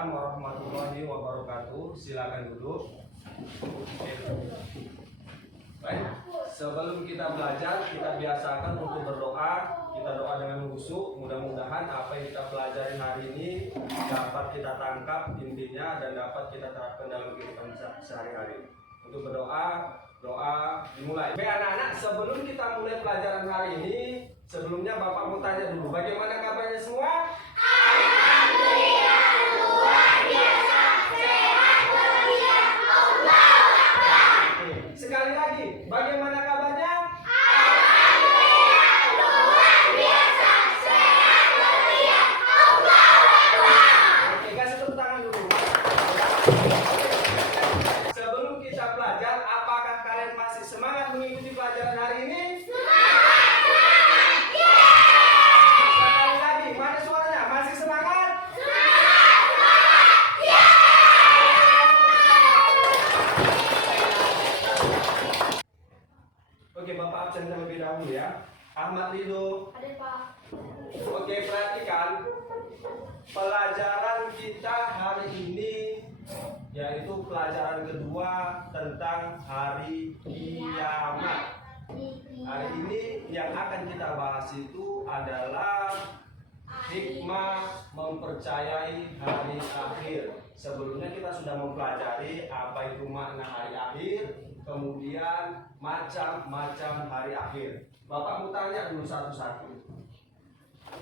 Assalamualaikum warahmatullahi wabarakatuh. Silakan duduk. Baik, sebelum kita belajar, kita biasakan untuk berdoa. Kita doa dengan khusyuk. Mudah-mudahan apa yang kita pelajari hari ini dapat kita tangkap intinya dan dapat kita terapkan dalam kehidupan sehari-hari. Untuk berdoa, doa dimulai. Baik anak-anak, sebelum kita mulai pelajaran hari ini, sebelumnya Bapak mau tanya dulu, bagaimana kabarnya semua? Alhamdulillah, luar biasa, sehat walafiat, Allahu Akbar. Sekali lagi, bagaimana kabarnya? Alhamdulillah, luar biasa, sehat walafiat, Allahu Akbar. Oke, kasih tepuk tangan dulu. Sebelum kita belajar, apakah kalian masih semangat mengikuti pelajaran hari ini? Sekali lagi, mana suaranya? Masih semangat? Oke, Bapak absen terlebih dahulu ya. Ahmad Lido. Ada Pak. Oke, perhatikan. Pelajaran kita hari ini yaitu pelajaran kedua tentang hari kiamat. Hari ini yang akan kita bahas itu adalah hikmah mempercayai hari akhir. Sebelumnya kita sudah mempelajari apa itu makna hari akhir, kemudian macam-macam hari akhir. Bapak mau tanya dulu satu-satu.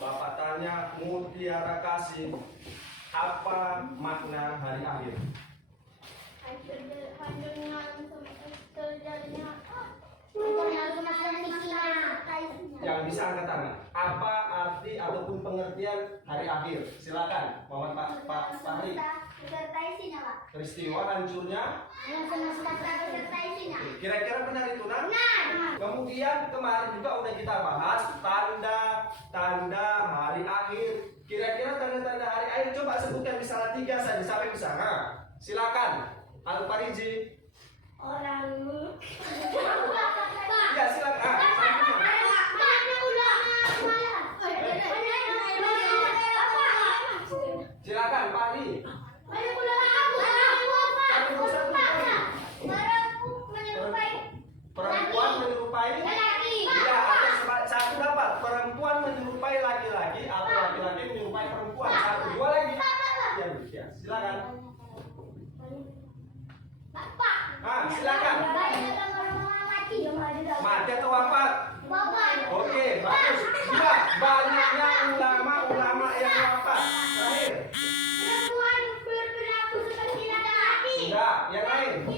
Bapak tanya Mutiara Kasih, apa makna hari akhir? Yang bisa angkat tangan. Apa arti ataupun pengertian hari akhir? Silakan, Muhammad Pak Fahri. Peristiwa hancurnya. Kira-kira benar itu, Nak? Kemudian kemarin juga udah kita bahas tanda-tanda hari akhir. Kira-kira tanda-tanda hari akhir coba sebutkan misalnya 3 saja sampai ke sana. Silakan, Al Fariji. Orang. Ya, silakan. Silakan, Pak Di. Perempuan menyerupai ya, atau satu dapat perempuan menyerupai laki-laki atau laki-laki menyerupai perempuan. Satu, dua lagi. Ya, silakan. Silakan. Mati atau wafat? Oke, bagus. Dua, banyaknya ulama yang wafat. Terakhir. Sudah, yang lain.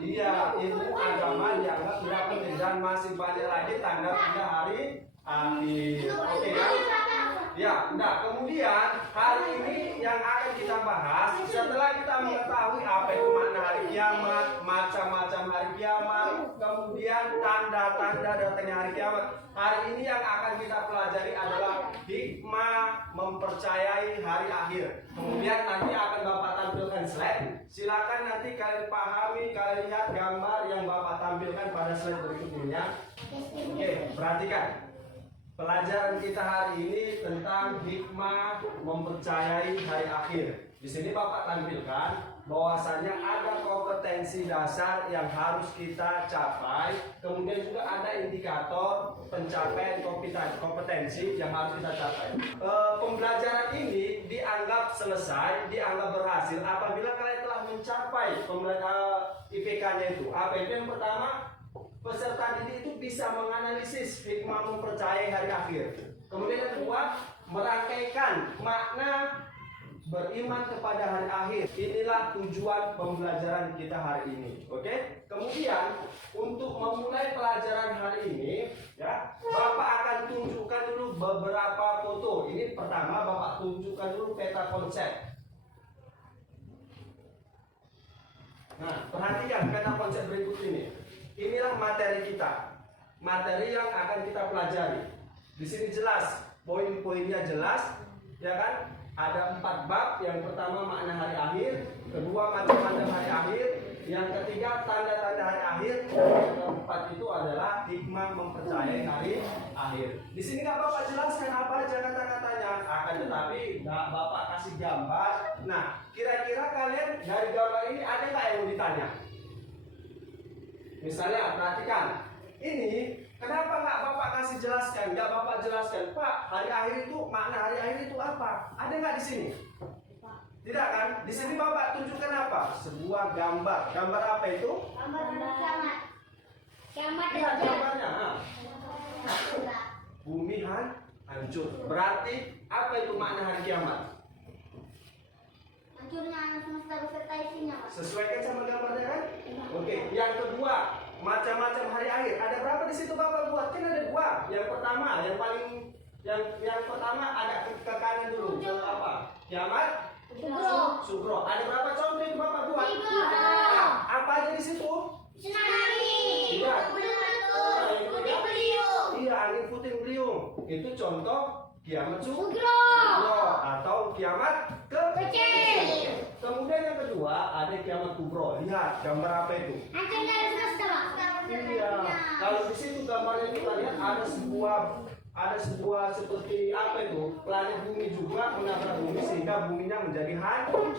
Iya, ilmu agama dianggap tidak penting dan masih banyak lagi tanda-tanda hari akhir. Oke ya? Ya, nah kemudian hari ini yang akan kita bahas setelah kita mengetahui apa itu makna hari kiamat, macam-macam hari kiamat, kemudian tanda-tanda datangnya hari kiamat. Hari ini yang akan kita pelajari adalah hikmah mempercayai hari akhir. Kemudian nanti akan Bapak tampilkan slide. Silakan nanti kalian pahami, kalian lihat gambar yang Bapak tampilkan pada slide berikutnya. Oke, perhatikan. Pelajaran kita hari ini tentang hikmah mempercayai hari akhir. Di sini Bapak tampilkan bahwasanya ada kompetensi dasar yang harus kita capai, kemudian juga ada indikator pencapaian kompetensi yang harus kita capai. Pembelajaran ini dianggap selesai, dianggap berhasil apabila kalian telah mencapai IPK-nya itu. Apa itu? Yang pertama, peserta didik itu bisa menganalisis hikmah mempercayai hari akhir. Kemudian yang kedua, merangkaikan makna beriman kepada hari akhir. Inilah tujuan pembelajaran kita hari ini. Oke? Kemudian untuk memulai pelajaran hari ini, ya, Bapak akan tunjukkan dulu beberapa foto. Ini pertama Bapak tunjukkan dulu peta konsep. Nah, perhatikan peta konsep berikut ini. Inilah materi kita. Materi yang akan kita pelajari. Di sini jelas, poin-poinnya jelas, ya kan? Ada 4 bab. Yang pertama makna hari akhir, kedua macam-macam hari akhir, yang ketiga tanda-tanda hari akhir, dan yang keempat itu adalah hikmah mempercayai hari akhir. Di sini nggak Bapak jelaskan apa aja kata-katanya, akan tetapi Bapak kasih gambar. Nah, kira-kira kalian dari gambar ini ada nggak yang mau ditanya? Misalnya, perhatikan. Ini, kenapa nggak Bapak kasih jelaskan? Nggak Bapak jelaskan, Pak, hari akhir itu, makna hari akhir itu apa? Ada nggak di sini? Tidak kan? Di sini Bapak tunjukkan apa? Sebuah gambar. Gambar apa itu? Gambar kiamat. Kiamat Lihat gambarnya. Nah. Bumi hancur. Berarti apa itu makna hari kiamat? Hancurnya alam semesta beserta isinya, Pak. Sesuaikan sama gambarnya kan? Oke. Yang kedua, macam-macam hari akhir. Ada berapa di situ Bapak buat? Kan ada dua. Yang pertama, yang pertama ada ke kanan dulu. Apa? Kiamat. Sugro. Ada berapa contoh itu Bapak buat? 3. Nah, apa aja di situ? Tsunami. Iya. Puting beliung. Iya, angin puting beliung. Itu contoh kiamat Sugro. atau kiamat Kecil. Kemudian yang kedua ada kiamat kubro. Lihat gambar apa itu? Hancurnya alam semesta, Pak. Iya. Kalau di situ gambarnya kita lihat ada sebuah seperti apa itu, planet bumi juga menabrak bumi sehingga buminya menjadi hancur.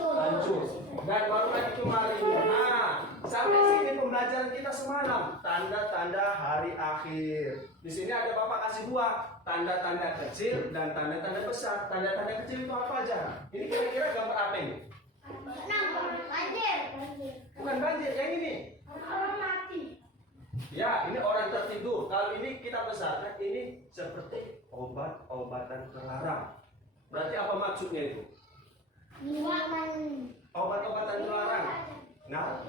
Dan baru lagi kemarin, nah sampai sini pembelajaran kita semalam, tanda-tanda hari akhir. Di sini ada Bapak kasih dua, tanda-tanda kecil dan tanda-tanda besar. Tanda-tanda kecil itu apa aja? Ini kira-kira gambar apa ini? Banjir. Bukan banjir, yang ini. Orang mati. Ya, ini orang tertidur. Kalau ini kita besarkan, ini seperti obat-obatan terlarang. Berarti apa maksudnya itu? Minuman. Obat-obatan terlarang. Nah,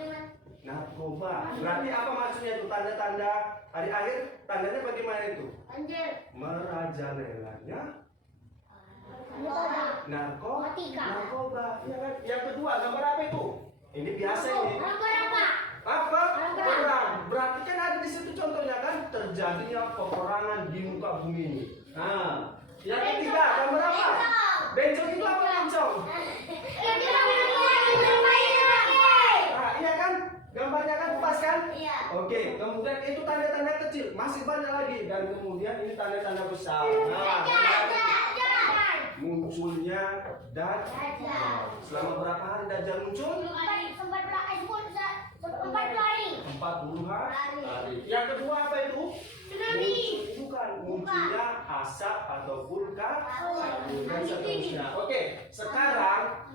narkoba. Berarti apa maksudnya itu? Tanda-tanda hari akhir, tandanya bagaimana itu? Banjir. Merajalelanya Narkotika. narkoba. Ya kan? Yang kedua, gambar apa itu? Ini biasa ini. Gambar apa? Apa? Perang. Berarti kan ada di situ contohnya kan terjadinya peperangan di muka bumi ini. Nah, yang ketiga gambar apa? Bencong itu apa bencong? Nah, iya kan? Gambarnya kan pas kan? Iya. Oke, kemudian itu tanda-tanda kecil, masih banyak lagi dan kemudian ini tanda-tanda besar. Nah, munculnya Dajjal. Selama berapa hari Dajjal muncul? 40 hari. Yang kedua apa itu? Tsunami. Bukan, munculnya asap atau vulkan dan seterusnya. Oke, sekarang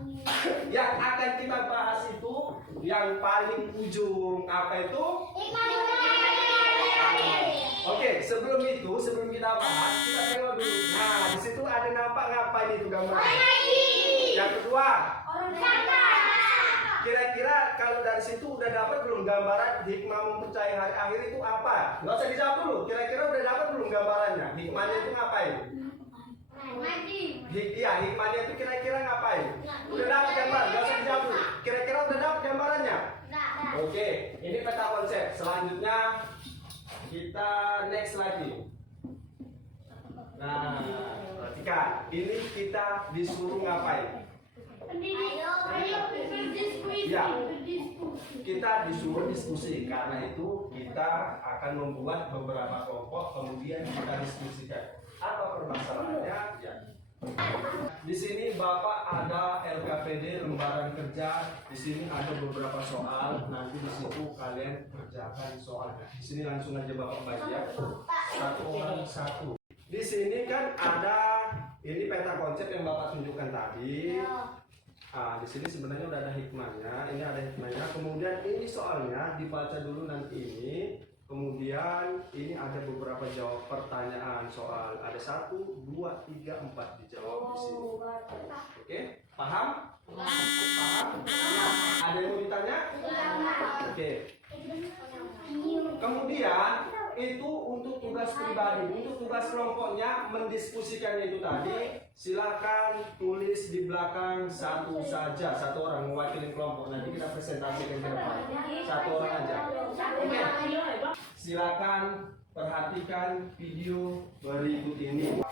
yang akan kita bahas itu yang paling ujung apa itu? Oke, sebelum kita bahas, kita tengok dulu. Nah, di situ ada nampak ngapain itu gambar? Yang kedua, kira-kira kalau dari situ udah dapat belum gambaran hikmah mempercayai hari akhir itu apa? Nggak usah dijawab dulu. Kira-kira udah dapat belum gambarannya? Hikmahnya itu ngapain? Iya, hikmahnya itu kira-kira ngapain? Udah dapat gambar? Nggak usah dijawab dulu. Kira-kira udah dapat gambarannya? Oke, ini peta konsep. Selanjutnya kita next lagi. Nah, perhatikan. Ini kita disuruh ngapain? Ya, kita disuruh diskusi. Karena itu kita akan membuat beberapa kelompok, kemudian kita diskusikan apa permasalahannya. Ya. Di sini Bapak ada LKPD lembaran kerja. Di sini ada beberapa soal. Nanti di situ kalian kerjakan soalnya. Di sini langsung aja Bapak bagi ya. Satu orang satu. Di sini kan ada ini peta konsep yang Bapak tunjukkan tadi. Nah, di sini sebenarnya udah ada hikmahnya. Ini ada hikmahnya. Kemudian ini soalnya dibaca dulu nanti ini. Kemudian ini ada beberapa jawab pertanyaan soal. Ada 1, 2, 3, 4 dijawab di sini. Oke, paham? Paham? Ada yang mau ditanya? Oke. Kemudian itu untuk tugas pribadi, untuk tugas kelompoknya mendiskusikannya itu tadi. Silakan tulis di belakang satu saja, satu orang mewakili kelompok. Nanti kita presentasikan ke depan. Satu orang aja. Oke. Silakan perhatikan video berikut ini.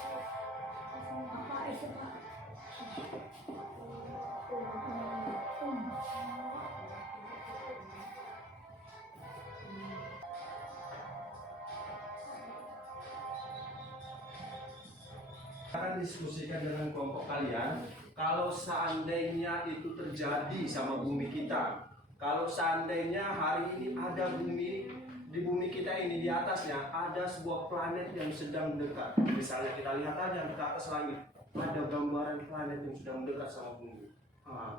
Akan diskusikan dengan kelompok kalian kalau seandainya itu terjadi sama bumi kita, kalau seandainya hari ini ada bumi, di bumi kita ini di atasnya ada sebuah planet yang sedang mendekat. Misalnya kita lihat aja ke atas langit, ada gambaran planet yang sudah mendekat sama bumi.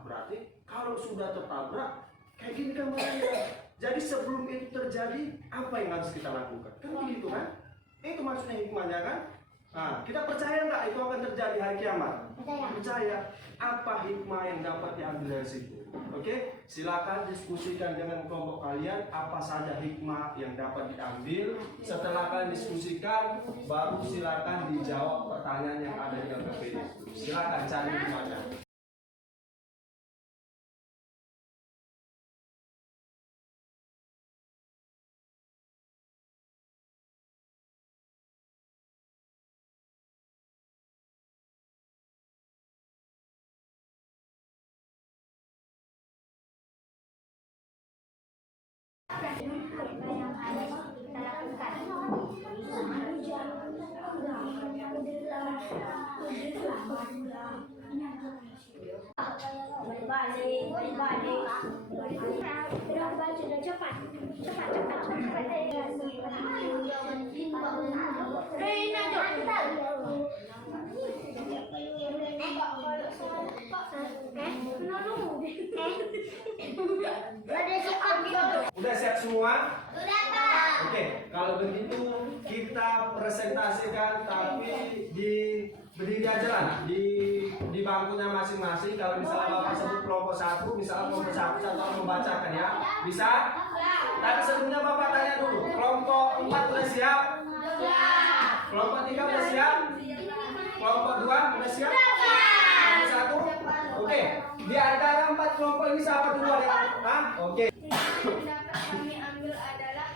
Berarti kalau sudah tertabrak, kayak gini gambarannya. Jadi sebelum itu terjadi, apa yang harus kita lakukan? Kan begitu kan? Itu maksudnya hikmahnya kan? Kita percaya nggak itu akan terjadi hari kiamat? Percaya. Apa hikmah yang dapat diambil dari situ? Oke, silakan diskusikan dengan kelompok kalian apa saja hikmah yang dapat diambil. Setelah kalian diskusikan, baru silakan dijawab pertanyaan yang ada di LKPD. Silakan cari hikmahnya. Sudah cepat. Udah siap semua? Sudah, Pak. Oke, kalau begitu kita presentasikan tapi berdiri aja lah di bangkunya masing-masing. Kalau misalnya Bapak sebut kelompok 1, misalnya kelompok 1 orang membacakan ya. Bisa? Tapi sebelumnya Bapak tanya dulu, kelompok 4 udah siap? Kelompok 3 udah siap? Kelompok 2 udah siap? Kelompok 1? Oke, di antara 4 kelompok ini siapa duluan ya? Oke. Yang dapat kami ambil adalah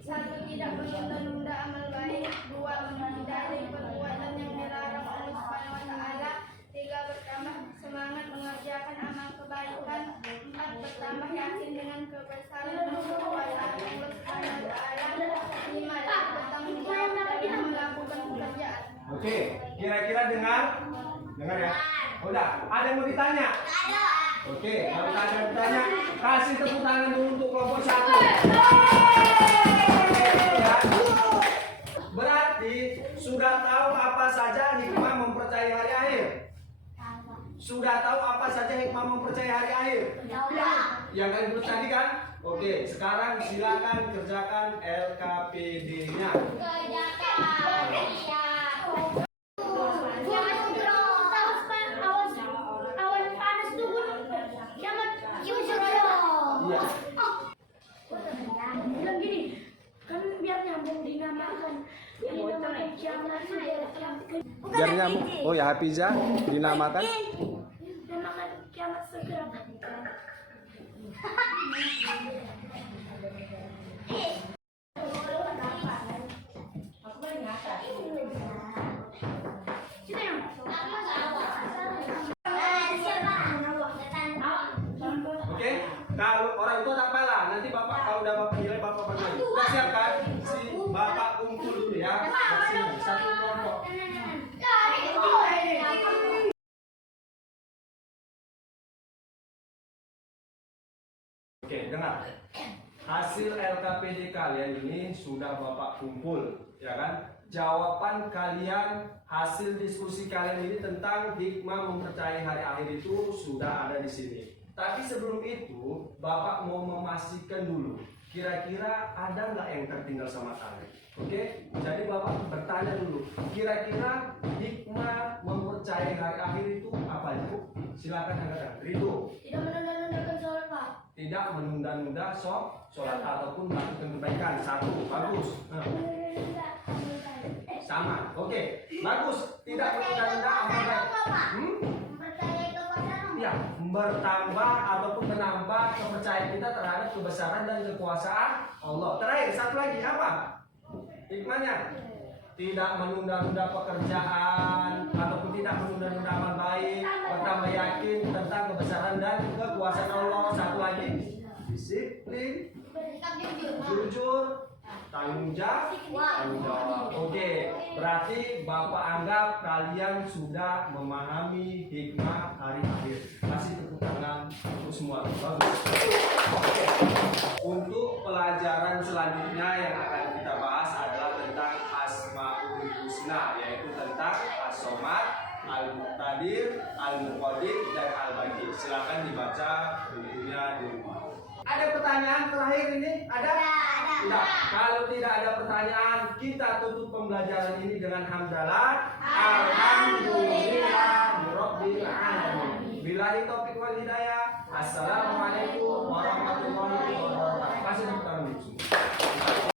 1. Tidak menunda-nunda amal baik. 2. Menghindari perbuatan yang dilarang Allah Subhanahu wa taala. 3. Bertambah semangat mengerjakan amal kebaikan. 4. Bertambah yakin dengan kebesaran dan kekuasaan Allah Subhanahu wa taala. 5. Bertanggung jawab dalam melakukan pekerjaan. Oke, kira-kira dengar ya? Udah, ada yang mau ditanya? Oke, kalau tak ada yang ditanya, kasih tepuk tangan dulu untuk kelompok 1. Berarti sudah tahu apa saja hikmah mempercayai hari akhir. Sudah tahu apa saja hikmah mempercayai hari akhir. Yang kalian tulis tadi kan? Oke, sekarang silakan kerjakan LKPD-nya. Bilang gini, kan biar nyambung dinamakan kiamat Biar nyambung. Oh ya, Hafiza dinamakan. dinamakan kiamat segera. Oke, kalau orang itu tak pala, nanti Bapak kalau udah Bapak nilai Bapak bagi. Udah siap kan? Si Bapak kumpul dulu ya. Sini, satu kelompok. Oke, dengar. Hasil LKPD kalian ini sudah Bapak kumpul, ya kan? Jawaban kalian, hasil diskusi kalian ini tentang hikmah mempercayai hari akhir itu sudah ada di sini. Tapi sebelum itu, Bapak mau memastikan dulu, kira-kira ada nggak yang tertinggal sama kalian? Oke, jadi Bapak bertanya dulu, kira-kira hikmah mempercayai hari akhir itu apa itu? Silakan angkat tangan. Ridho. Tidak menunda-nundakan sholat, Pak. Tidak menunda-nunda sholat ataupun melakukan kebaikan. 1, bagus. Sama, oke, bagus. Tidak menunda-nunda amal baik. Percaya kepada Ya, bertambah ataupun menambah kepercayaan kita terhadap kebesaran dan kekuasaan Allah. Terakhir, satu lagi apa? Hikmahnya tidak menunda-nunda pekerjaan ataupun tidak menunda-nunda amal baik, bertambah yakin tentang kebesaran dan kekuasaan Allah. Satu lagi, disiplin, jujur, tanggung jawab. Oke, berarti Bapak anggap kalian sudah memahami hikmah Al-Muqtadir, Al-Muqaddim, dan Al-Baqi. Silakan dibaca bukunya di rumah. Ada pertanyaan terakhir ini? Ada? Tidak. Kalau tidak ada pertanyaan, kita tutup pembelajaran ini dengan hamdalah. Alhamdulillah.